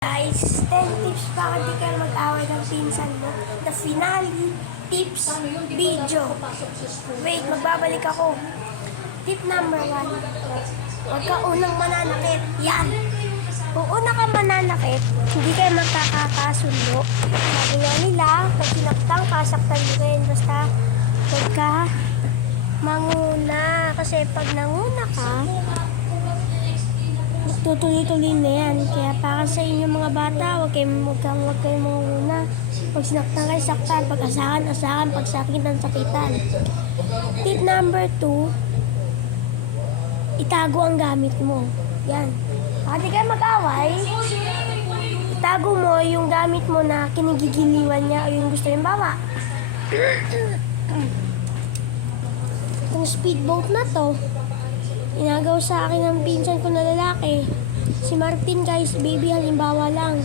Guys, 10 tips para di kayo mag-away ng pinsan mo. The finale tips video. Wait, magbabalik ako. Tip number 1. Huwag ka unang mananakit. Yan. Kung una ka mananakit, hindi kayo magkakakasundo. Sabi nga nila, pag sinaktan ka, saktan mo rin. Basta, huwag ka manguna. Kasi pag nanguna ka, tutuloy-tuloy na yan. Kaya para sa inyo mga bata, huwag kayo manguna. Pag sinaktan kayo, saktan. Pag asahan. Pag sakitan. Tip number 2, itago ang gamit mo. Yan. Pag di kayo mag-away, itago mo yung gamit mo na kinigigiliwan niya o yung gusto yung bawa. Itong speedboat na to, inagaw sa akin ng pinsan ko na lalaki. Si Martin, guys, baby, halimbawa lang.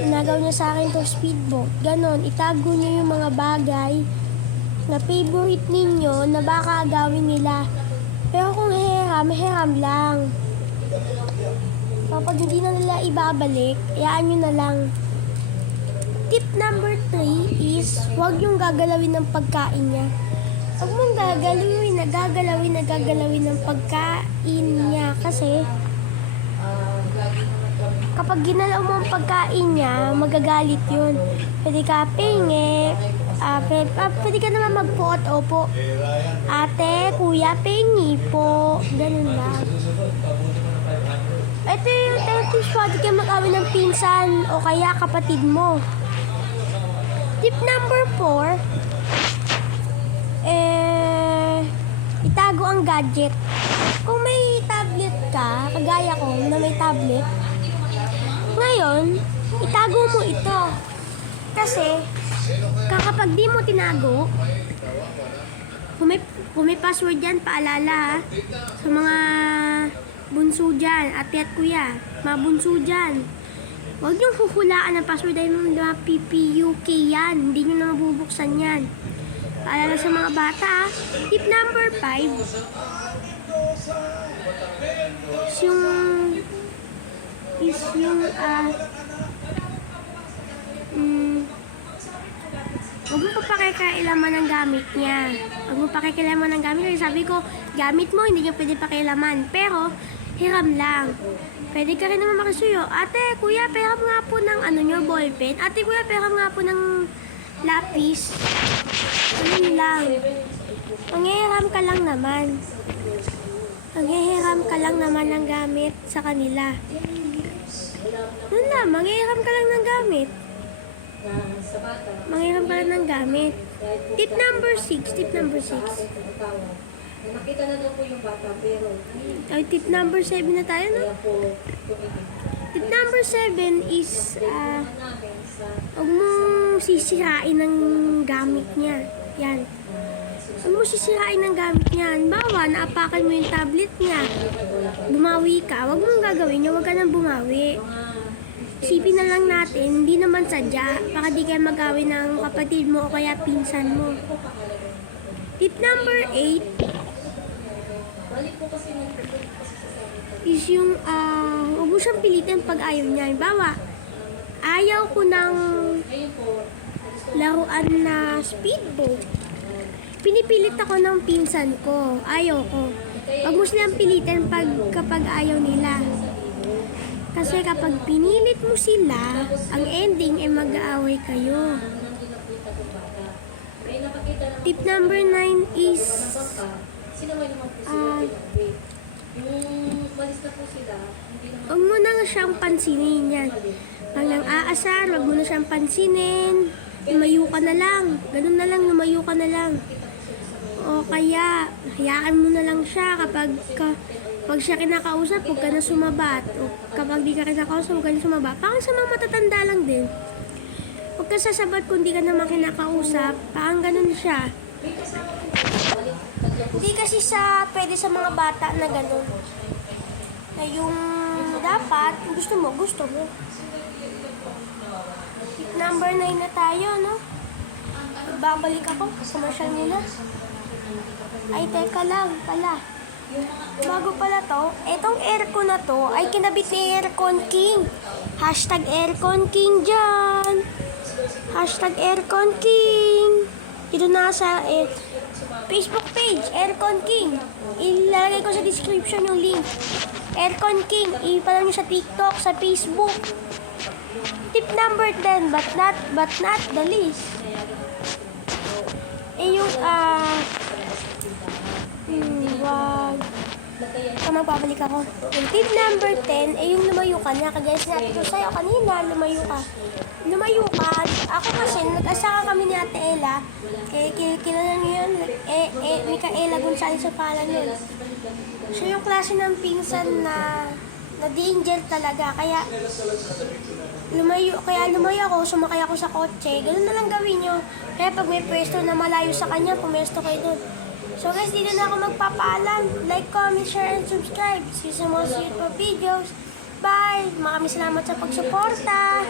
Inagaw niya sa akin itong speedboat. Ganon, itago niyo yung mga bagay na favorite ninyo na baka agawin nila. Pero kung hiram lang. Kapag hindi na nila ibabalik, iyaan nyo na lang. Tip number 3 is, huwag yung gagalawin ng pagkain niya. Huwag mong gagalawin ng pagkain niya. Kasi, kapag ginalaw mo ang pagkain niya, magagalit yun. Pwede ka pingi, pwede ka naman magpo at opo. Ate, kuya, pingi po. Ganun lang. Ito yung 10 tips pwede kayo mag-away ng pinsan o kaya kapatid mo. Tip number 4, itago ang gadget. Kung may tablet ka, kagaya ko na may tablet, ngayon, itago mo ito. Kasi, kapag di mo tinago, kung may password yan, paalala sa mga bunso dyan, ate at kuya, mga bunso dyan. Huwag yung huhulaan ng password dahil mga PPUK yan. Hindi nyo na mabubuksan yan. Paalala sa mga bata. Tip number 5 is yung huwag mo papakikialaman ng gamit niya. Huwag mo pakikialaman ng gamit niya. Sabi ko, gamit mo, hindi niya pwede pakialaman. Pero, hiram lang. Pwede ka rin naman makisuyo. Ate, kuya, peram nga po ng ballpen. Ate, kuya, peram nga po ng lapis. Ganun lang. Manghihiram ka lang naman. Manghihiram ka lang naman ng gamit sa kanila. Ganun lang, manghihiram ka lang ng gamit. Manghiram ka lang ng gamit. Tip number 6. Nakita na daw po yung bata, pero Ay, tip number 7 na tayo, no? Tip number 7 is, huwag mong sisirain ng gamit niya. Yan. Huwag mong sisirain ng gamit niya. Halimbawa, naapakan mo yung tablet niya. Bumawi ka. Huwag mong gagawin niya. Huwag ka nang bumawi. Isipin na lang natin, hindi naman sadya. Baka di kayo mag-away ng kapatid mo o kaya pinsan mo. Tip number 8 is yung huwag mo siyang pilitin pag ayaw niya. Halimbawa, ayaw ko ng laruan na speedboat. Pinipilit ako ng pinsan ko. Ayaw ko. Huwag mo silang pilitin kapag ayaw nila. Kasi kapag pinilit mo sila, ang ending ay mag-aaway kayo. Tip number 9 is huwag mo na siyang pansinin yan. Pag nang aasar, huwag mo na siyang pansinin. Lumayo ka na lang. Ganun na lang, lumayo ka na lang. O kaya, hayaan mo na lang siya kapag siya kinakausap, huwag ka na sumabat. O kapag di ka kinakausap, huwag ka na sumabat. Parang sa mga matatanda lang din. Huwag ka sasabat kung di ka naman kinakausap. Parang ganun siya. Hindi kasi pwede sa mga bata na ganun. Na yung dapat, gusto mo. Tip number 9 na tayo, no? Babalik ako. Commercial muna. Ay, teka lang pala. Bago pala to, etong aircon na to ay kinabit ni Aircon King. Hashtag Aircon King dyan. Hashtag Aircon King. Dito na sa Facebook page, Aircon King. Ilalagay ko sa description yung link. Aircon King, ipala nyo sa TikTok, sa Facebook. Tip number 10, but not the least. Yung, wag. Magbabalik ako. Yung tip number 10, yung lumayo ka na. Kagaya sinabi ko sa'yo kanina, lumayo ka. Lumayo ka. Ako kasi, nag-asaka kami ni Ate Ella. Kilala niyo yun? Micaela Gonzales sa pangalan yun. Siya yung klase ng pinsan na di-angel talaga. Kaya lumayo ako, sumakay ako sa kotse. Ganun na lang gawin nyo. Kaya pag may pwesto na malayo sa kanya, pumesto kayo doon. So guys, dito na ako magpapaalam. Like, comment, share, and subscribe. See you sa mga susunod pa videos. Bye! Maraming salamat sa pagsuporta!